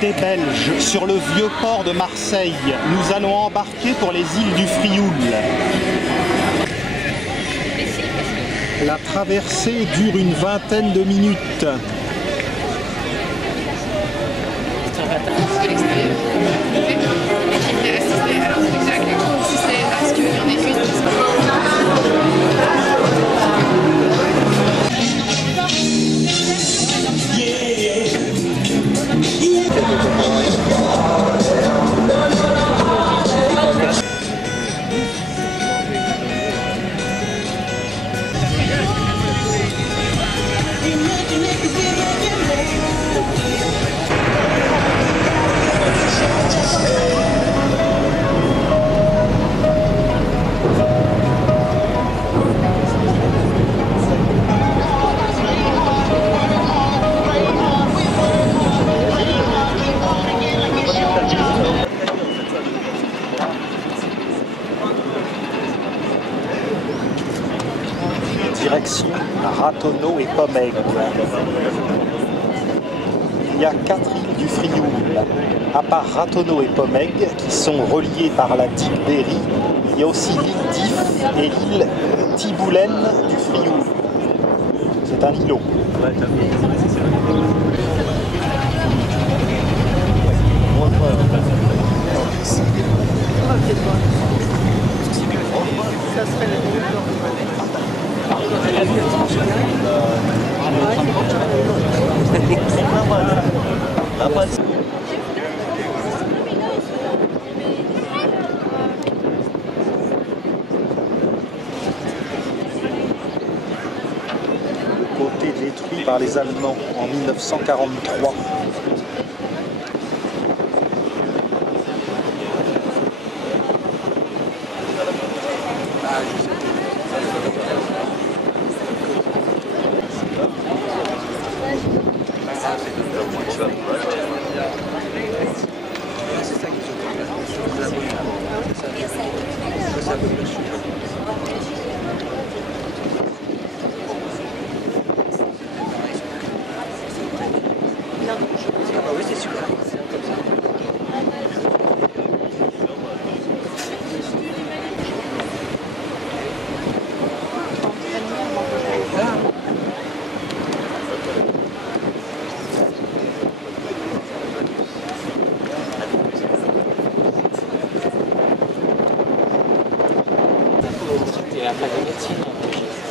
des Belges sur le vieux port de Marseille. Nous allons embarquer pour les îles du Frioul. La traversée dure une vingtaine de minutes. Direction Ratonneau et Pomègue. Il y a 4 îles du Frioul. À part Ratonneau et Pomègue, qui sont reliées par la digue Berry, il y a aussi l'île d'If et l'île Tiboulaine du Frioul. C'est un îlot. Côté détruit par les Allemands en 1943.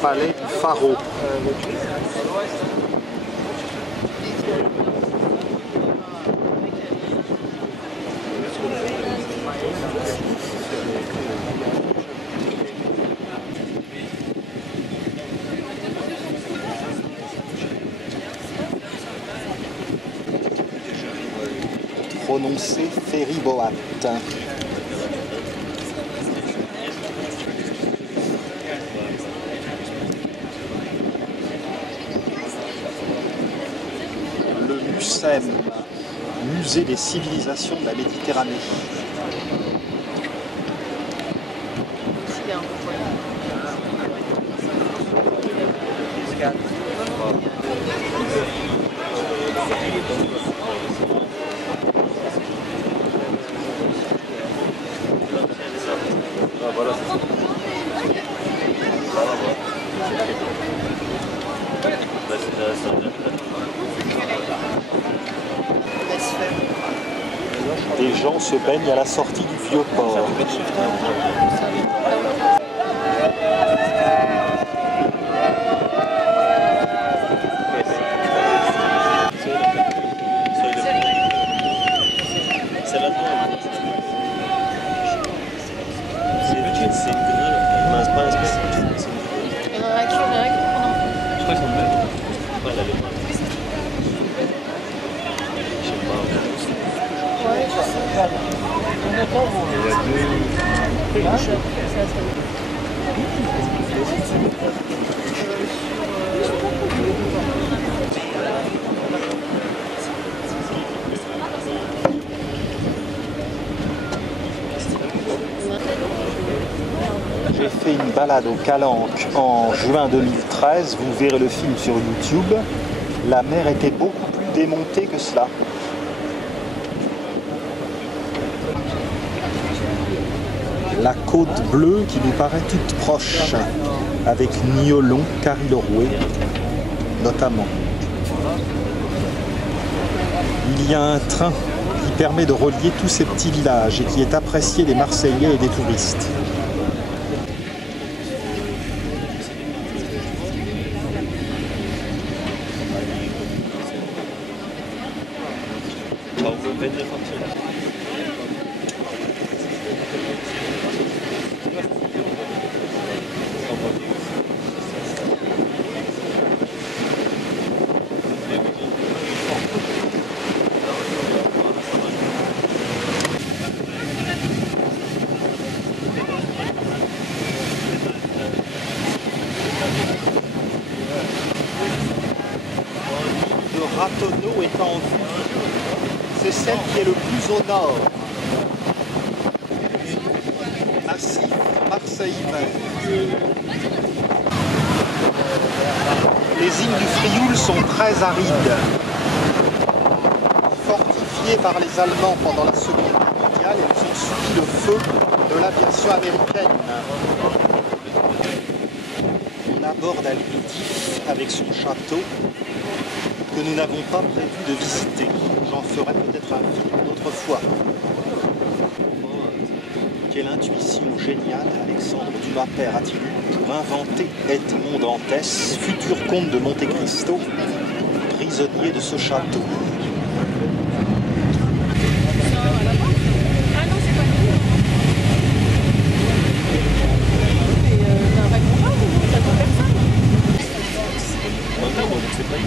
Palais du Pharaon. Prononcé Ferry-Boat. MUCEM, Musée des civilisations de la Méditerranée. Des gens se baignent à la sortie du vieux port. J'ai fait une balade au Calanque en juin 2013, vous verrez le film sur YouTube. La mer était beaucoup plus démontée que cela. La côte bleue qui nous paraît toute proche, avec Niolon, Carry-le-Rouet notamment. Il y a un train qui permet de relier tous ces petits villages et qui est apprécié des Marseillais et des touristes. Ratonneau est en vue. C'est celle qui est le plus au nord. Massif Marseille-Mer. Les îles du Frioul sont très arides. Fortifiées par les Allemands pendant la Seconde Guerre mondiale, elles ont subi le feu de l'aviation américaine. On aborde à l'île d'If avec son château, que nous n'avons pas prévu de visiter. J'en ferai peut-être un film une autre fois. Quelle intuition géniale Alexandre Dumas père a-t-il eu pour inventer Edmond Dantès, futur comte de Monte Cristo, prisonnier de ce château.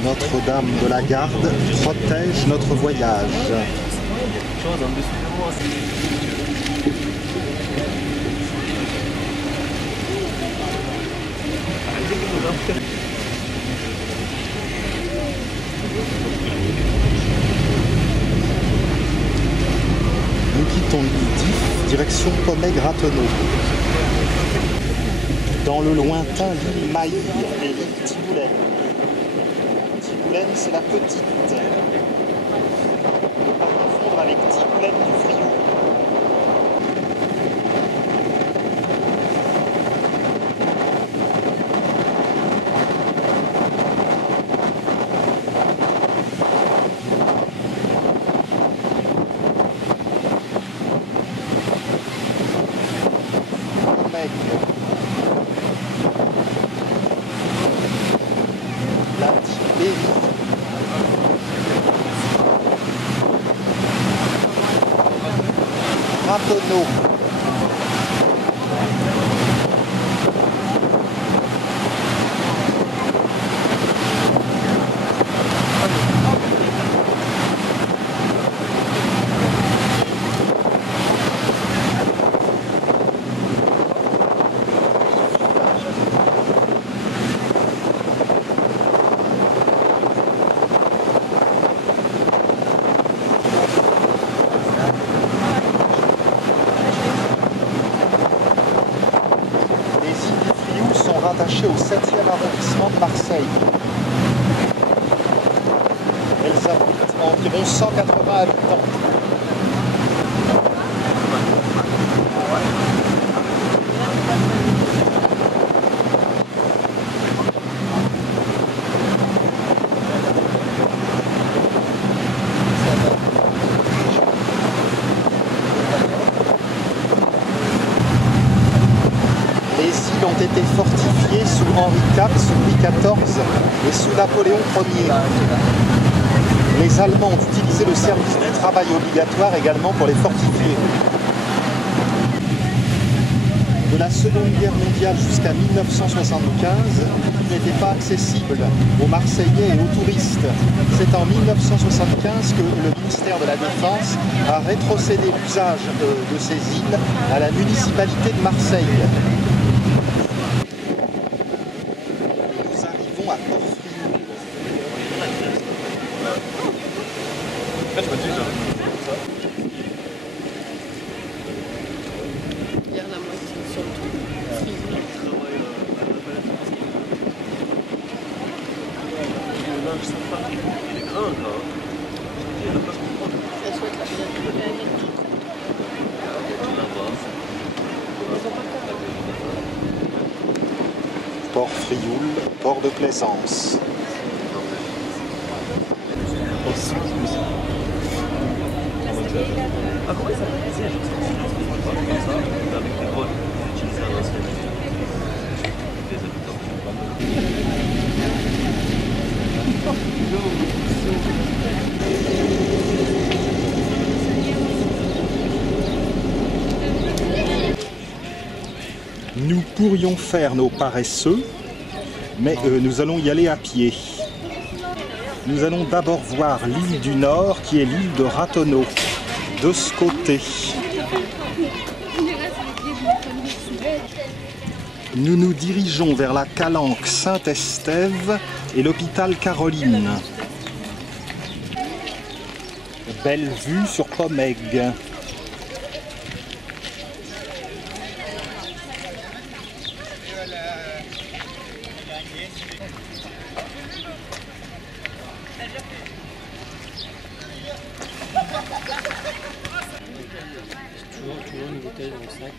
Notre-Dame de la Garde protège notre voyage. Nous quittons l'île d'If, direction Pomègue-Ratonneau. Dans le lointain, l'île Maille et l'île Tiboulène. Tiboulène, c'est la petite. Ne pas confondre avec Tiboulène du Frioul. La petite Berry. Ratonneau. Rattachées au 7e arrondissement de Marseille. Elles abritent environ 180 habitants. Ont été fortifiées sous Henri IV, sous Louis XIV et sous Napoléon Ier. Les Allemands ont utilisé le service du travail obligatoire également pour les fortifier. De la Seconde Guerre mondiale jusqu'à 1975, il n'était pas accessible aux Marseillais et aux touristes. C'est en 1975 que le ministère de la Défense a rétrocédé l'usage de ces îles à la municipalité de Marseille. À Port-Frioul. Port Frioul, port de plaisance. Nous pourrions faire nos paresseux, mais nous allons y aller à pied. Nous allons d'abord voir l'île du Nord, qui est l'île de Ratonneau, de ce côté. Nous nous dirigeons vers la calanque Saint-Estève et l'hôpital Caroline. Belle vue sur Pomègue. Toujours une bouteille dans le sac.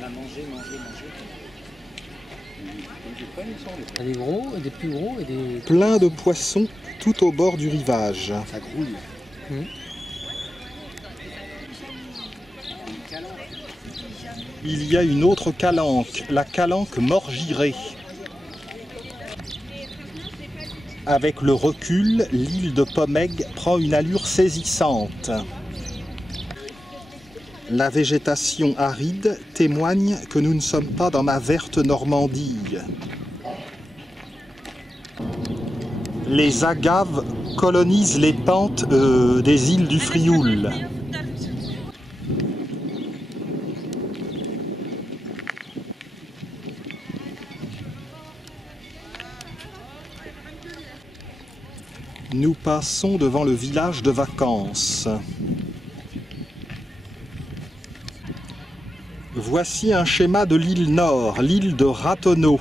On a mangé. Il y a des gros, et des plus gros et des... Plein de poissons tout au bord du rivage. Ça grouille. Il y a une autre calanque, la calanque Morgiré. Avec le recul, l'île de Pomègue prend une allure saisissante. La végétation aride témoigne que nous ne sommes pas dans ma verte Normandie. Les agaves colonisent les pentes des îles du Frioul. Nous passons devant le village de vacances. Voici un schéma de l'île Nord, l'île de Ratonneau.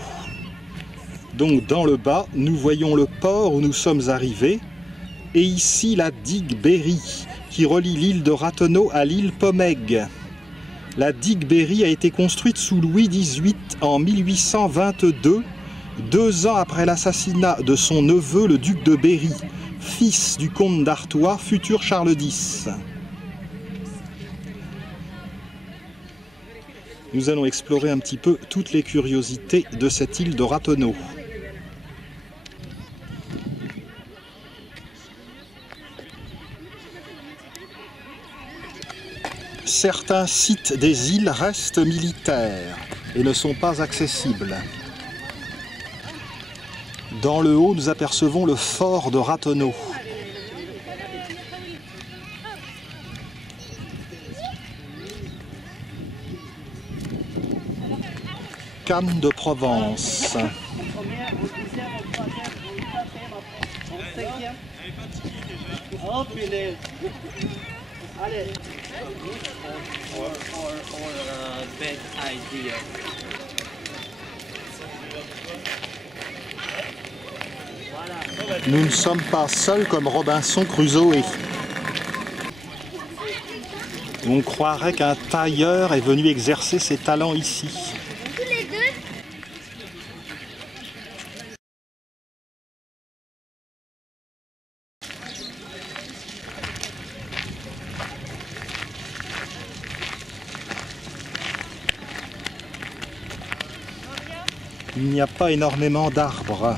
Donc dans le bas, nous voyons le port où nous sommes arrivés, et ici la digue Berry, qui relie l'île de Ratonneau à l'île Pomègue. La digue Berry a été construite sous Louis XVIII en 1822, 2 ans après l'assassinat de son neveu le duc de Berry, fils du comte d'Artois, futur Charles X. Nous allons explorer un petit peu toutes les curiosités de cette île de Ratonneau. Certains sites des îles restent militaires et ne sont pas accessibles. Dans le haut, nous apercevons le fort de Ratonneau. Cannes de Provence. Nous ne sommes pas seuls comme Robinson Crusoe. On croirait qu'un tailleur est venu exercer ses talents ici. Il n'y a pas énormément d'arbres.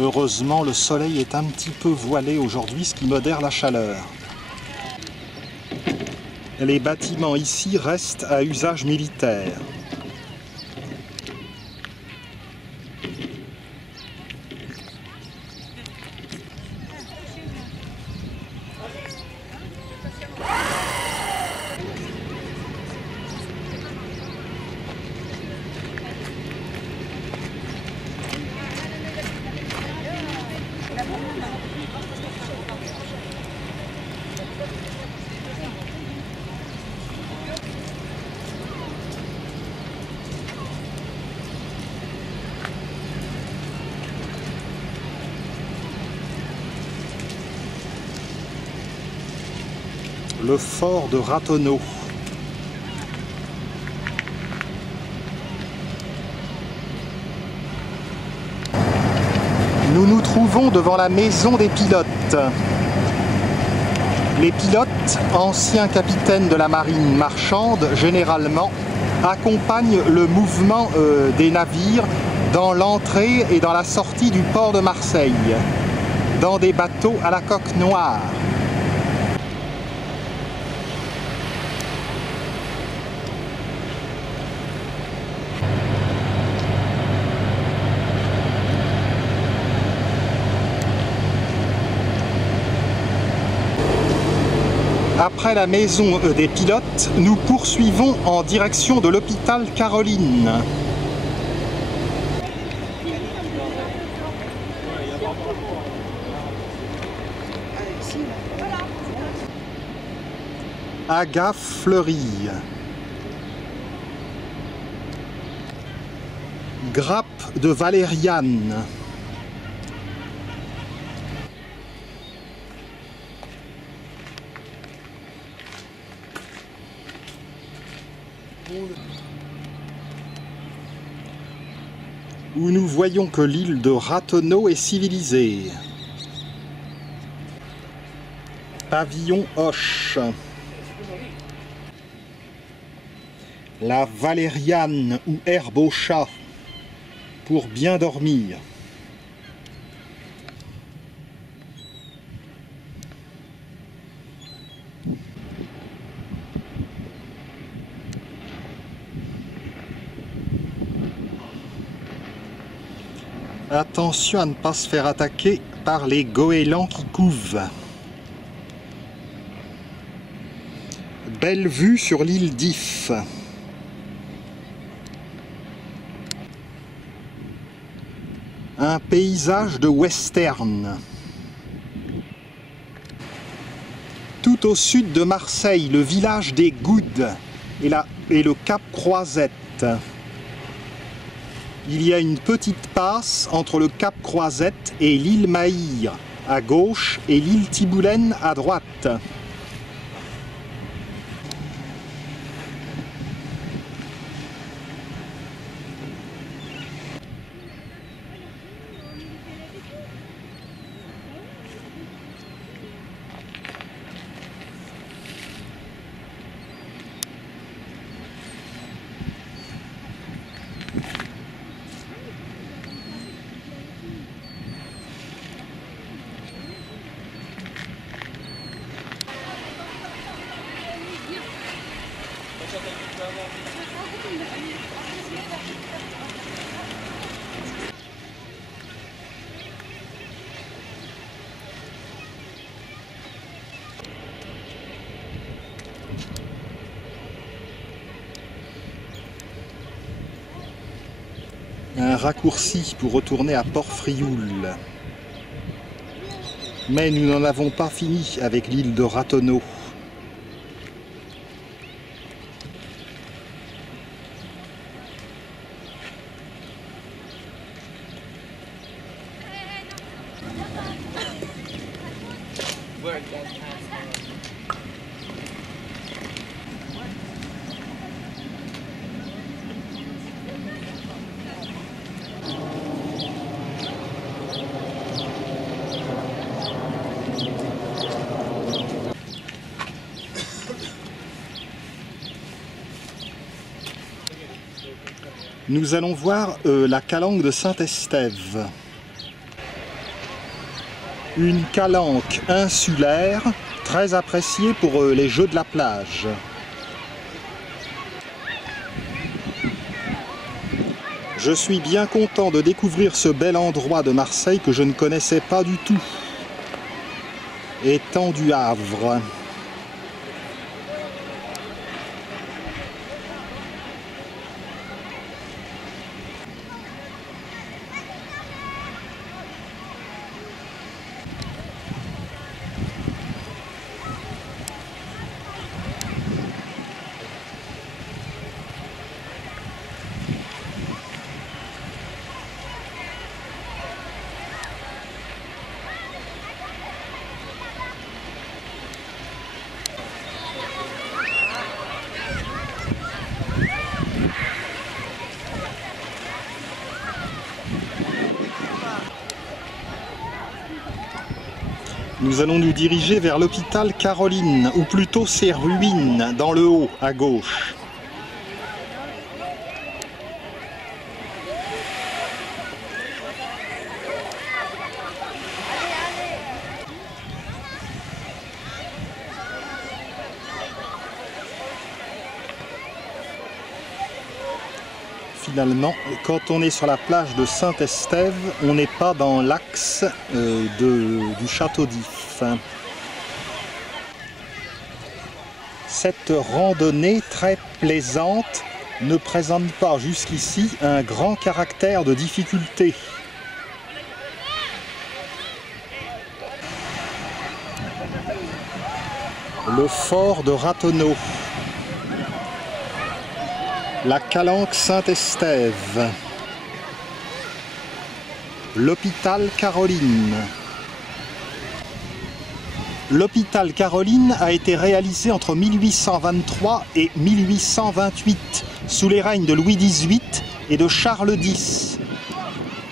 Heureusement, le soleil est un petit peu voilé aujourd'hui, ce qui modère la chaleur. Les bâtiments ici restent à usage militaire. Le fort de Ratonneau. Nous nous trouvons devant la maison des pilotes. Les pilotes, anciens capitaines de la marine marchande, généralement, accompagnent le mouvement des navires dans l'entrée et dans la sortie du port de Marseille, dans des bateaux à la coque noire. Après la maison des pilotes, nous poursuivons en direction de l'hôpital Caroline. Agave fleurie. Grappe de valériane. Où nous voyons que l'île de Ratonneau est civilisée. Pavillon Hoche. La valériane ou herbe au chat pour bien dormir. Attention à ne pas se faire attaquer par les goélands qui couvent. Belle vue sur l'île d'If. Un paysage de western. Tout au sud de Marseille, le village des Goudes et le cap Croisette. Il y a une petite passe entre le cap Croisette et l'île Maïr à gauche et l'île Tiboulaine à droite. Un raccourci pour retourner à Port-Frioul. Mais nous n'en avons pas fini avec l'île de Ratonneau. Nous allons voir la calanque de Saint-Estève. Une calanque insulaire très appréciée pour les jeux de la plage. Je suis bien content de découvrir ce bel endroit de Marseille que je ne connaissais pas du tout. Étang du Havre. Nous allons nous diriger vers l'hôpital Caroline, ou plutôt ses ruines, dans le haut, à gauche. Finalement, quand on est sur la plage de Saint-Estève, on n'est pas dans l'axe du château d'If. Cette randonnée très plaisante ne présente pas jusqu'ici un grand caractère de difficulté. Le fort de Ratonneau. La calanque Saint-Estève, l'hôpital Caroline. L'hôpital Caroline a été réalisé entre 1823 et 1828, sous les règnes de Louis XVIII et de Charles X.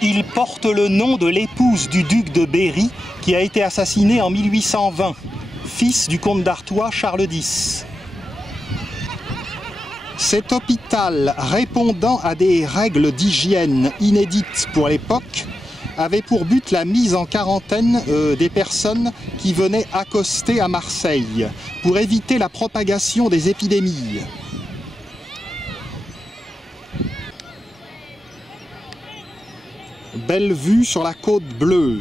Il porte le nom de l'épouse du duc de Berry, qui a été assassiné en 1820, fils du comte d'Artois Charles X. Cet hôpital, répondant à des règles d'hygiène inédites pour l'époque, avait pour but la mise en quarantaine des personnes qui venaient accoster à Marseille, pour éviter la propagation des épidémies. Belle vue sur la côte bleue.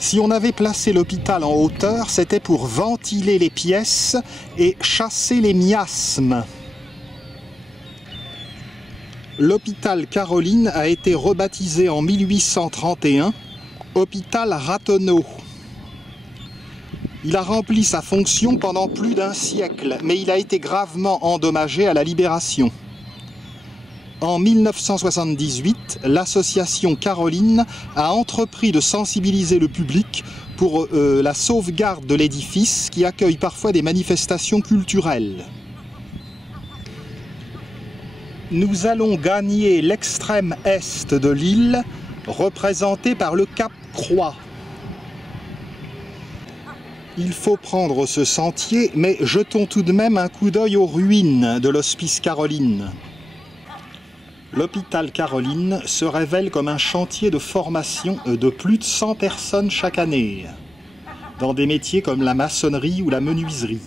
Si on avait placé l'hôpital en hauteur, c'était pour ventiler les pièces et chasser les miasmes. L'hôpital Caroline a été rebaptisé en 1831 hôpital Ratonneau. Il a rempli sa fonction pendant plus d'un siècle, mais il a été gravement endommagé à la Libération. En 1978, l'association Caroline a entrepris de sensibiliser le public pour la sauvegarde de l'édifice qui accueille parfois des manifestations culturelles. Nous allons gagner l'extrême est de l'île, représenté par le cap Croix. Il faut prendre ce sentier, mais jetons tout de même un coup d'œil aux ruines de l'hospice Caroline. L'hôpital Caroline se révèle comme un chantier de formation de plus de 100 personnes chaque année, dans des métiers comme la maçonnerie ou la menuiserie.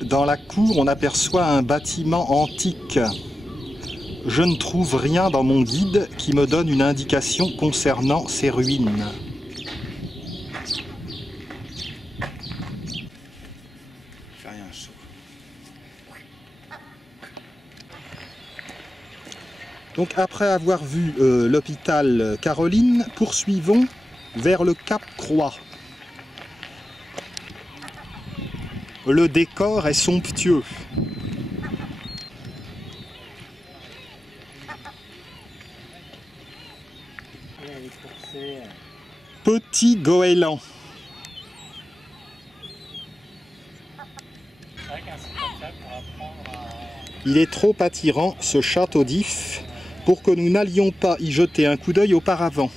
Dans la cour, on aperçoit un bâtiment antique. Je ne trouve rien dans mon guide qui me donne une indication concernant ces ruines. Donc après avoir vu l'hôpital Caroline, poursuivons vers le cap Croix. Le décor est somptueux. Petit goéland. Il est trop attirant, ce château d'If, pour que nous n'allions pas y jeter un coup d'œil auparavant.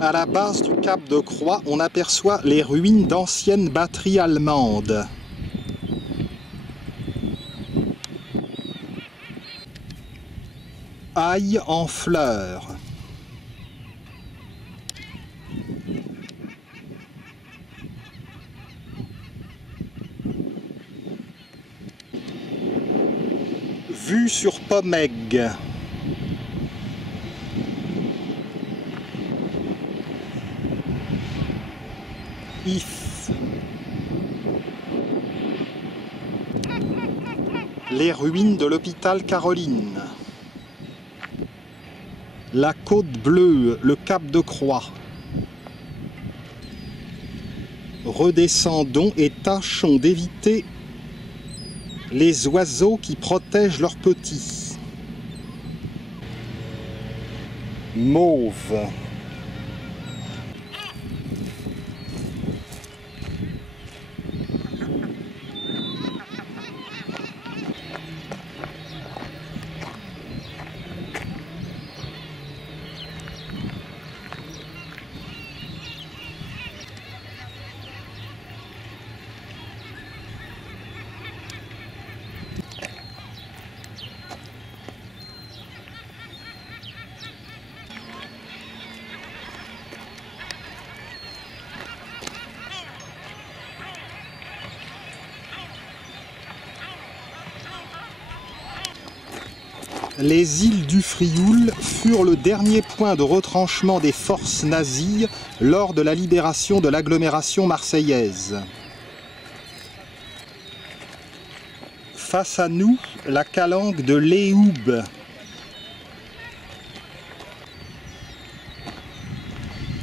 À la base du cap de Croix, on aperçoit les ruines d'anciennes batteries allemandes. Ail en fleurs. vue sur Pomègue. If. Les ruines de l'hôpital Caroline. La côte bleue, le cap de Croix. Redescendons et tâchons d'éviter les oiseaux qui protègent leurs petits. Mauve. Les îles du Frioul furent le dernier point de retranchement des forces nazies lors de la libération de l'agglomération marseillaise. Face à nous, la calanque de Léoube.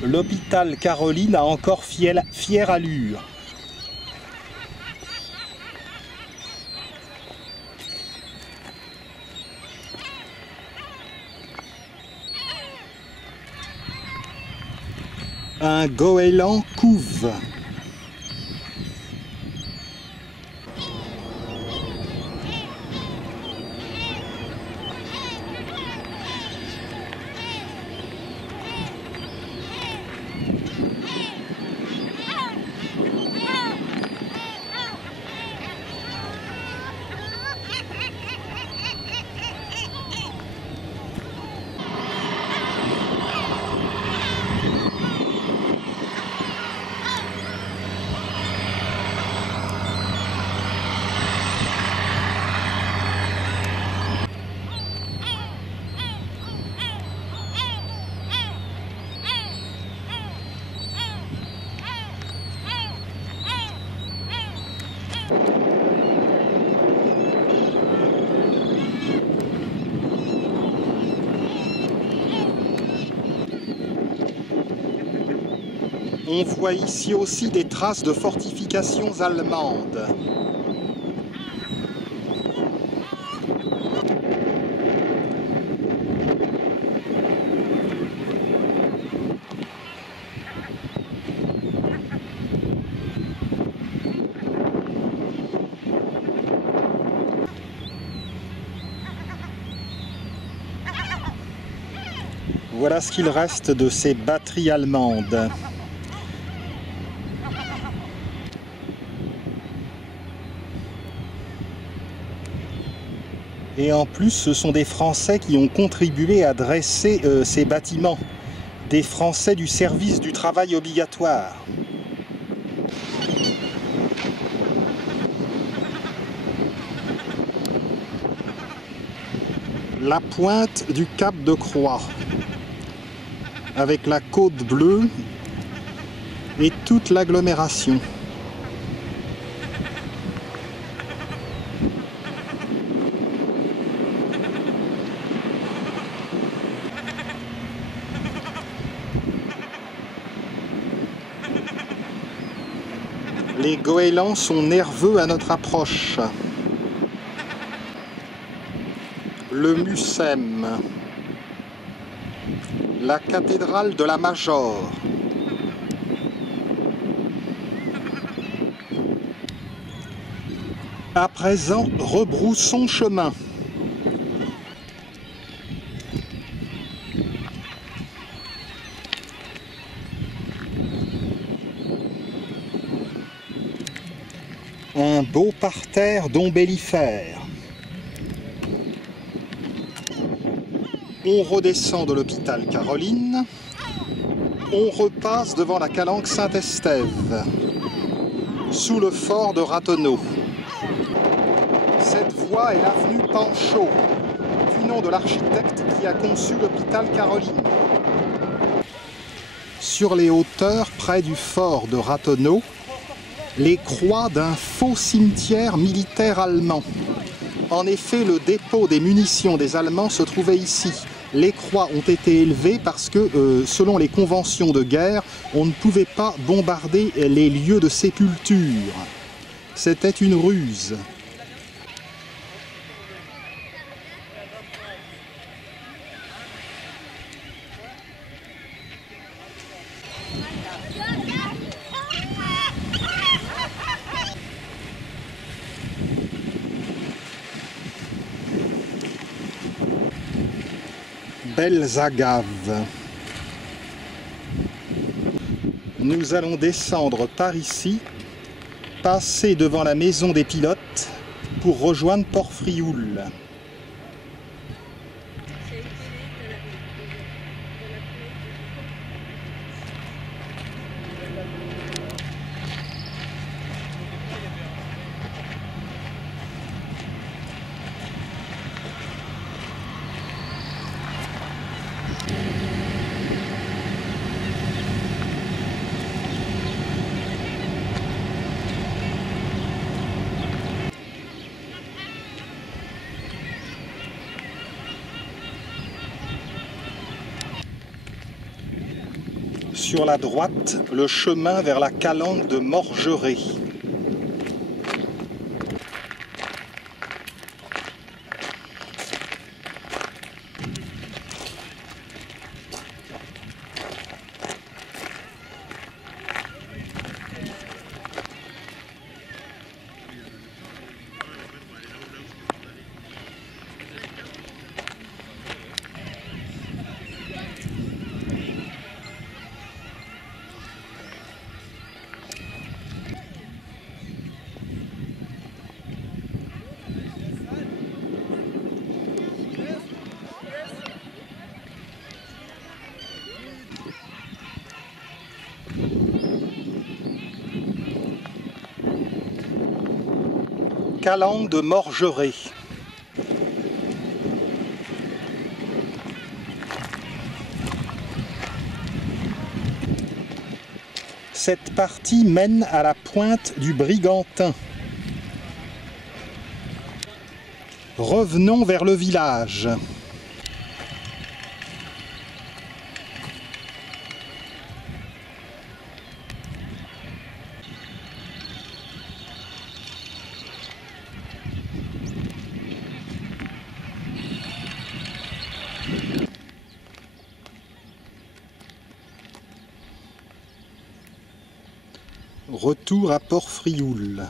L'hôpital Caroline a encore fière allure. Un goéland couve. On voit ici aussi des traces de fortifications allemandes. Voilà ce qu'il reste de ces batteries allemandes. Et en plus, ce sont des Français qui ont contribué à dresser ces bâtiments. Des Français du service du travail obligatoire. La pointe du cap de Croix, avec la côte bleue et toute l'agglomération. Les goélands sont nerveux à notre approche. Le Mucem. La cathédrale de la Major. À présent, rebroussons chemin. Un beau parterre d'ombellifères. On redescend de l'hôpital Caroline. On repasse devant la calanque Saint-Estève, sous le fort de Ratonneau. Cette voie est l'avenue Panchaud, du nom de l'architecte qui a conçu l'hôpital Caroline. Sur les hauteurs, près du fort de Rathenow, les croix d'un faux cimetière militaire allemand. En effet, le dépôt des munitions des Allemands se trouvait ici. Les croix ont été élevées parce que, selon les conventions de guerre, on ne pouvait pas bombarder les lieux de sépulture. C'était une ruse. Belles agaves. Nous allons descendre par ici, passer devant la maison des pilotes pour rejoindre Port-Frioul. Sur la droite, le chemin vers la calanque de Morgeret. Calanque de Morgeret. Cette partie mène à la pointe du Brigantin. Revenons vers le village. Retour à Port-Frioul.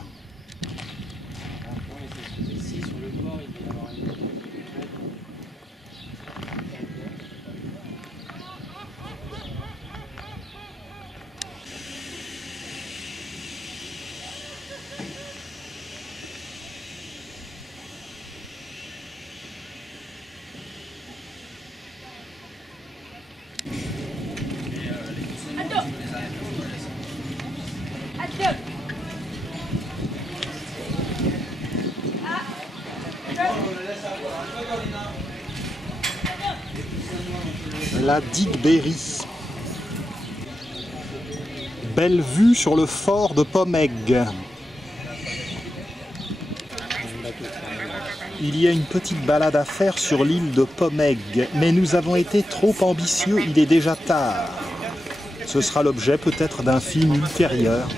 La digue Berry. Belle vue sur le fort de Pomègue. Il y a une petite balade à faire sur l'île de Pomègue, mais nous avons été trop ambitieux, il est déjà tard. Ce sera l'objet peut-être d'un film ultérieur.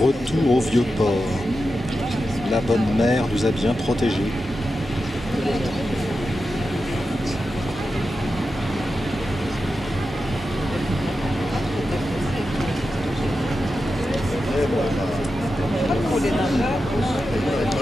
Retour au vieux port. La bonne mère nous a bien protégés. Et voilà.